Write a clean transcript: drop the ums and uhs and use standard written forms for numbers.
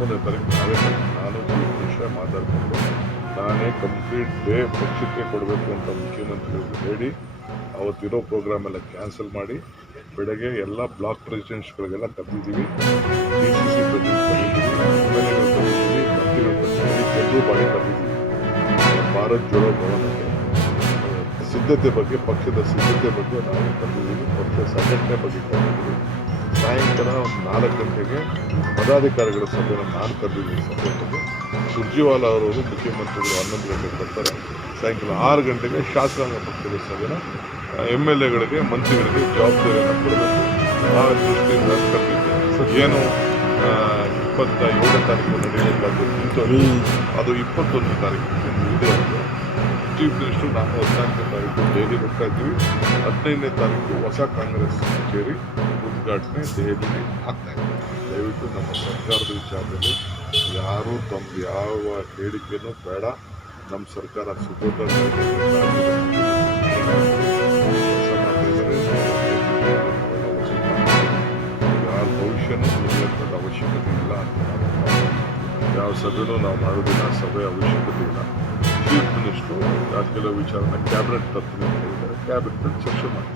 13ನೇ ತಾರೀಕು ನಾನು chief minister ಮಾತಾಡಿಕೊಂಡು ನಾನೇ ಕಂಪ್ಲೀಟ್ ಡೇ ಪಕ್ಷಕ್ಕೆ ಕೊಡಬೇಕು ಅಂತ ಮುಖ್ಯಮಂತ್ರಿಗಳಿಗೆ ಹೇಳಿ ಅವತ್ತಿರೋ ಪ್ರೋಗ್ರಾಮ್ ಎಲ್ಲ ಕ್ಯಾನ್ಸಲ್ ಮಾಡಿ ಬೆಳಗ್ಗೆ ಎಲ್ಲ ಬ್ಲಾಕ್ ಪ್ರೆಸಿಡೆಂಟ್ಸ್ಗಳಿಗೆಲ್ಲ ಕರೆದಿದ್ದೀವಿ, DCC ಪ್ರೆಸಿಡೆಂಟ್ ಕರೆದಿದ್ದೀವಿ, MLAಗಳು ಕರೆದಿದ್ದೀವಿ, ಮಂತ್ರಿಗಳು ಕರೆದಿದ್ದೀವಿ, ಎಲ್ಲರೂ ಬಾಡಿ ಕರೆದಿದ್ದೀವಿ. ಭಾರತ್ ಜೋಡೋ ಭವನಕ್ಕೆ ಸಿದ್ಧತೆ ಬಗ್ಗೆ, ಪಕ್ಷದ ಸಿದ್ಧತೆ ಬಗ್ಗೆ ನಾವು ಕರೆದಿದ್ದೀವಿ, ಪಕ್ಷದ ಸಂಘಟನೆ ಬಗ್ಗೆ ಕರೆದಿದ್ದೀವಿ. ಸಾಯಂಕಾಲ 4 ಗಂಟೆಗೆ ಪದಾಧಿಕಾರಿಗಳ ಸಭೆಯನ್ನು ನಾನು ಕರೆದಿದ್ದೀನಿ. ಸಭೆಯಲ್ಲಿ ಸುರ್ಜಿವಾಲಾ ಅವರವರು ಮುಖ್ಯಮಂತ್ರಿಗಳು 11 ಗಂಟೆಗೆ ಬರ್ತಾರೆ. ಸಾಯಂಕಾಲ 6 ಗಂಟೆಗೆ ಶಾಸಕಾಂಗ ಪಕ್ಷದ ಸಭೆನ MLAಗಳಿಗೆ, ಮಂತ್ರಿಗಳಿಗೆ ಜವಾಬ್ದಾರಿಯನ್ನು ಕೊಡಬೇಕು. ಆ ದೃಷ್ಟಿಯಿಂದ ಕರೆದಿದ್ದೇನೆ. ಏನು 27ನೇ ತಾರೀಕು ನಡೆಯಬೇಕಾದ್ದು ಅದು 21 ತಾರೀಕು ಇದೆ ಅಂತ ಚೀಫ್ ಮಿನಿಸ್ಟರ್ ನಾವು 14ನೇ ತಾರೀಕು ದೆಹಲಿ ಹೋಗ್ತಾ ಇದ್ದೀವಿ. 15ನೇ ತಾರೀಕು ಹೊಸ ಕಾಂಗ್ರೆಸ್ ಕಚೇರಿ ಉದ್ಘಾಟನೆ ದೆಹಲಿಗೆ ಆಗ್ತಾ ಇದೆ. ದಯವಿಟ್ಟು ನಮ್ಮ ಸರ್ಕಾರದ ವಿಚಾರದಲ್ಲಿ ಯಾರೂ ತಮ್ಮ ಯಾವ ಹೇಳಿಕೆನೂ ಬೇಡ. ನಮ್ಮ ಸರ್ಕಾರ ಸುಭದ್ರ ಯಾರ ಭವಿಷ್ಯನೂ ನಿರ್ಲಕ್ಷದ ಅವಶ್ಯಕತೆ ಇಲ್ಲ ಅಂತ ಯಾವ ಸಭೆನೂ ನಾವು ಮಾಡೋದಿಲ್ಲ, ಸಭೆ ಅವಶ್ಯಕತೆ ಇಲ್ಲ. ಚೀಫ್ ಮಿನಿಸ್ಟರು ಕೆಲವು ವಿಚಾರನ ಕ್ಯಾಬಿನೆಟ್ ತರ್ತೀನಿ ಅಂತ ಹೇಳಿದ್ದಾರೆ, ಕ್ಯಾಬಿನೆಟ್ ಚರ್ಚೆ ಮಾಡ್ತೀವಿ.